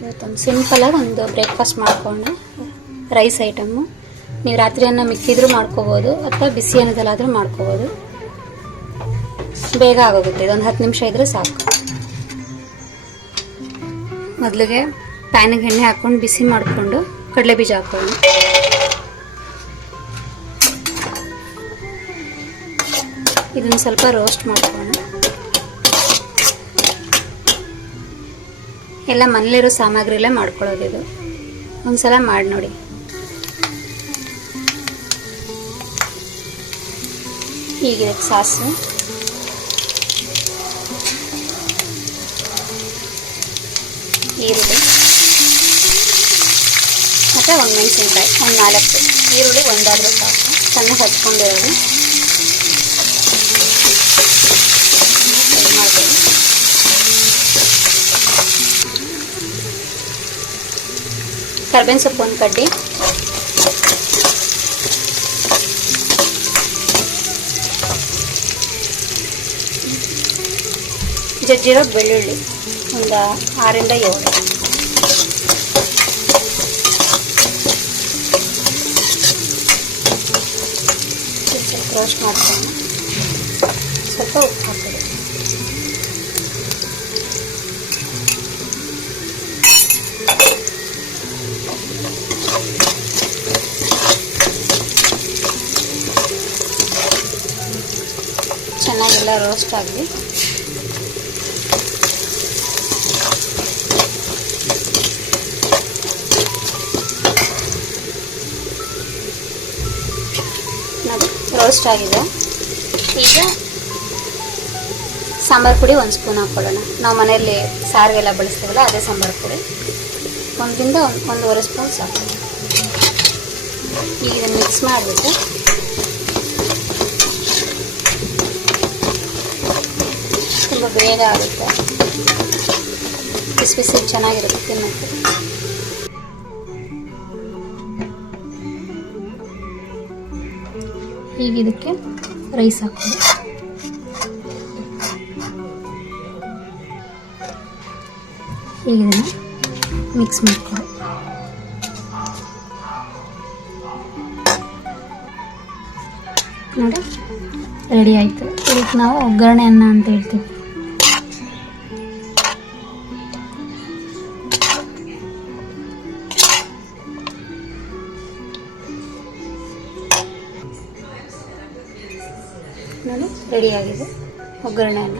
ಇವತ್ತೊಂದು ಸಿಂಪಲಾಗಿ ಒಂದು ಬ್ರೇಕ್ಫಾಸ್ಟ್ ಮಾಡಿಕೊಂಡೆ. Rice item. ನೀವು ರಾತ್ರಿಯನ್ನು ಮಿಕ್ಕಿದ್ರೂ ಮಾಡ್ಕೋಬೋದು ಅಥವಾ ಬಿಸಿ ಅನ್ನೋದಲ್ಲಾದರೂ ಮಾಡ್ಕೋಬೋದು. ಬೇಗ ಆಗೋಗುತ್ತೆ. ಇದೊಂದು 10 ನಿಮಿಷ ಇದ್ದರೆ ಸಾಕು. ಮೊದಲಿಗೆ ಪ್ಯಾನಿಗೆ ಎಣ್ಣೆ ಹಾಕ್ಕೊಂಡು ಬಿಸಿ ಮಾಡಿಕೊಂಡು ಕಡಲೆ ಬೀಜ ಹಾಕೋಣ. ಇದನ್ನು ಸ್ವಲ್ಪ ರೋಸ್ಟ್ ಮಾಡ್ಕೋಣ. ಎಲ್ಲ ಮನೇಲಿರೋ ಸಾಮಗ್ರಿಲೇ ಮಾಡ್ಕೊಳ್ಳೋದು. ಇದು ಒಂದ್ಸಲ ಮಾಡಿ ನೋಡಿ. ಹೀಗಿದೆ ಸಾಸು. ಈರುಳ್ಳಿ ಮತ್ತು ಒಣಮೆಣಸಿನ್ಕಾಯಿ ಒಂದು 4. ಈರುಳ್ಳಿ ಒಂದಾದರೂ ಸಾಕು. ಚೆನ್ನಾಗಿ ಹಚ್ಕೊಂಡಿರೋದು ಮಾಡ್ತೀವಿ. ಕರ್ಬೇವಿನ ಸೊಪ್ಪು ಒಂದು ಕಡ್ಡಿ, ಜಜ್ಜಿರೋ ಬೆಳ್ಳುಳ್ಳಿ ಒಂದು 6 ರಿಂದ 7. ಸ್ವಲ್ಪ ರೋಸ್ಟ್ ಮಾಡ್ಕೊಂಡು ಸ್ವಲ್ಪ ಉಪ್ಪು ಹಾಕೋದು. ಚೆನ್ನಾಗೆಲ್ಲ ರೋಸ್ಟ್ ಆಗಲಿ. ನೋಡಿ ರೋಸ್ಟ್ ಆಗಿದೆ. ಈಗ ಸಾಂಬಾರು ಪುಡಿ 1 ಸ್ಪೂನ್ ಹಾಕ್ಕೊಳ್ಳೋಣ. ನಾವು ಮನೆಯಲ್ಲಿ ಸಾರಿಗೆಲ್ಲ ಬಳಸ್ತೀವಲ್ಲ ಅದೇ ಸಾಂಬಾರು ಪುಡಿ. 1 ರಿಂದ 1.5 ಸ್ಪೂನ್ ಸಾಕು. ಈಗ ಇದನ್ನು ಮಿಕ್ಸ್ ಮಾಡಿಬಿಟ್ಟು ತುಂಬ ಬೇಗ ಆಗುತ್ತೆ. ಬಿಸಿ ಬಿಸಿ ಚೆನ್ನಾಗಿರುತ್ತೆ ತಿನ್ನೋಕ್ಕೆ. ಈಗ ಇದಕ್ಕೆ ರೈಸ್ ಹಾಕೋದು. ಈಗ ಇದನ್ನು ಮಿಕ್ಸ್ ಮಾಡ್ಕೊಳ್ಳಿ. ನೋಡಿ ರೆಡಿ ಆಯಿತು. ಇದಕ್ಕೆ ನಾವು ಒಗ್ಗರಣೆ ಅನ್ನ ಅಂತ ಹೇಳ್ತೀವಿ. ನೋಡಿ ರೆಡಿಯಾಗಿದೆ ಒಗ್ಗರಣೆ ಅನ್ನ.